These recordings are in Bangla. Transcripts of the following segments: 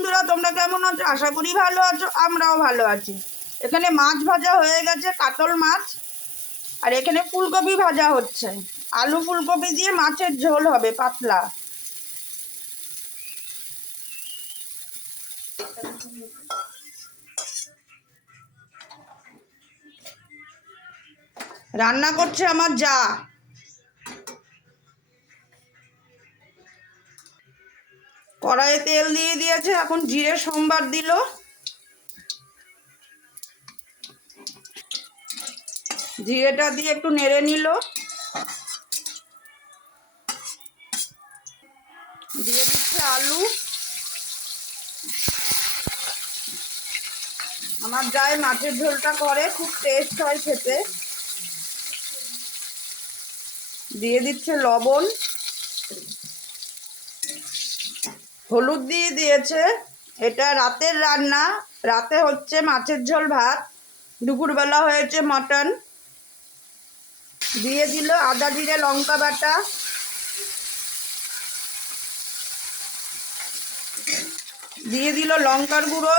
বন্ধুরা, তোমরা কেমন আছো? আশা করি ভালো আছো, আমরাও ভালো আছি। এখানে মাছ ভাজা হয়ে গেছে, কাতল মাছ। আর এখানে ফুলকপি ভাজা হচ্ছে। আলু ফুলকপি দিয়ে মাছের ঝোল হবে, পাতলা। রান্না করছে আমার যা। কড়াইয়ে তেল দিয়ে দিয়েছে, এখন জিরে সম্বার দিল। জিরেটা দিয়ে একটু নেড়ে নিল। দিয়ে দিচ্ছে আলু। আমার যাই মাছের ঝোলটা করে, খুব টেস্ট হয় খেতে। দিয়ে দিচ্ছে লবণ, হলুদ দিয়ে দিয়েছে। এটা রাতের রান্না। রাতে হচ্ছে মাছের ঝোল ভাত, দুপুরবেলা হয়েছে মটন। দিয়ে দিল আদা জিরে লঙ্কা বাটা, দিয়ে দিল লঙ্কার গুঁড়ো,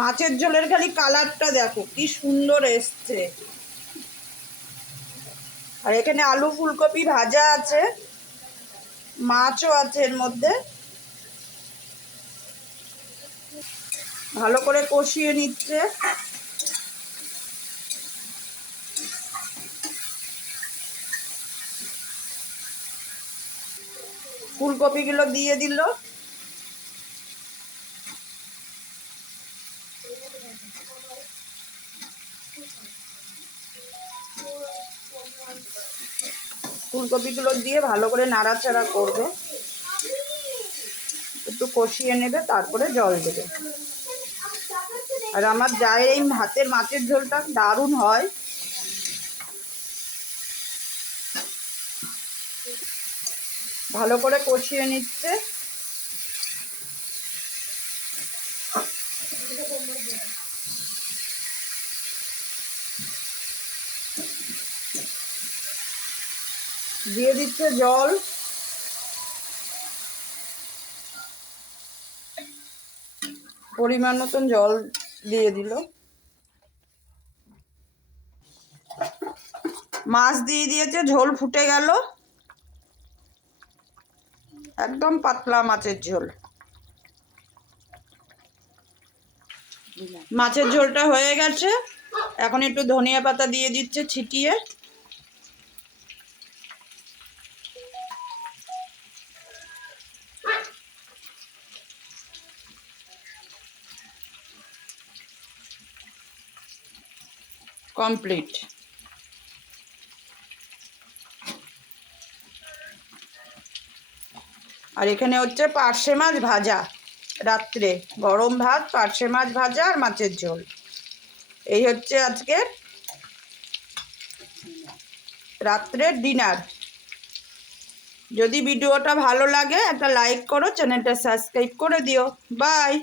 মাছের ঝোলের খালি কালারটা দেখো কি সুন্দর এসছে। আর এখানে আলু ফুলকপি ভাজা আছে, মাছও আছে এর মধ্যে। ভালো করে কষিয়ে নিচ্ছে। ফুলকপিগুলো দিয়ে দিল। ফুলকপিগুলো দিয়ে ভালো করে নাড়াচাড়া করবে, একটু কষিয়ে নেবে, তারপরে জল দেবে। আর আমার যাই এই ভাতের মাছের ঝোলটা দারুণ হয়। ভালো করে কষিয়ে নিচ্ছে। দিয়ে দিচ্ছে জল। পরিমাণ মতন জল দিয়ে দিল। মাছ দিয়ে দিয়েছে, ঝোল ফুটে গেল। একদম পাতলা মাছের ঝোল। মাছের ঝোলটা হয়ে গেছে। এখন একটু ধনিয়া পাতা দিয়ে দিচ্ছে ছিটিয়ে। কমপ্লিট। আর এখানে হচ্ছে পার্শে মাছ ভাজা। রাত্রে গরম ভাত, পার্শে মাছ ভাজা আর মাছের ঝোল। এই হচ্ছে আজকে রাত্রের ডিনার। যদি ভিডিওটা ভালো লাগে একটা লাইক করো, চ্যানেলটা সাবস্ক্রাইব করে দিও। বাই।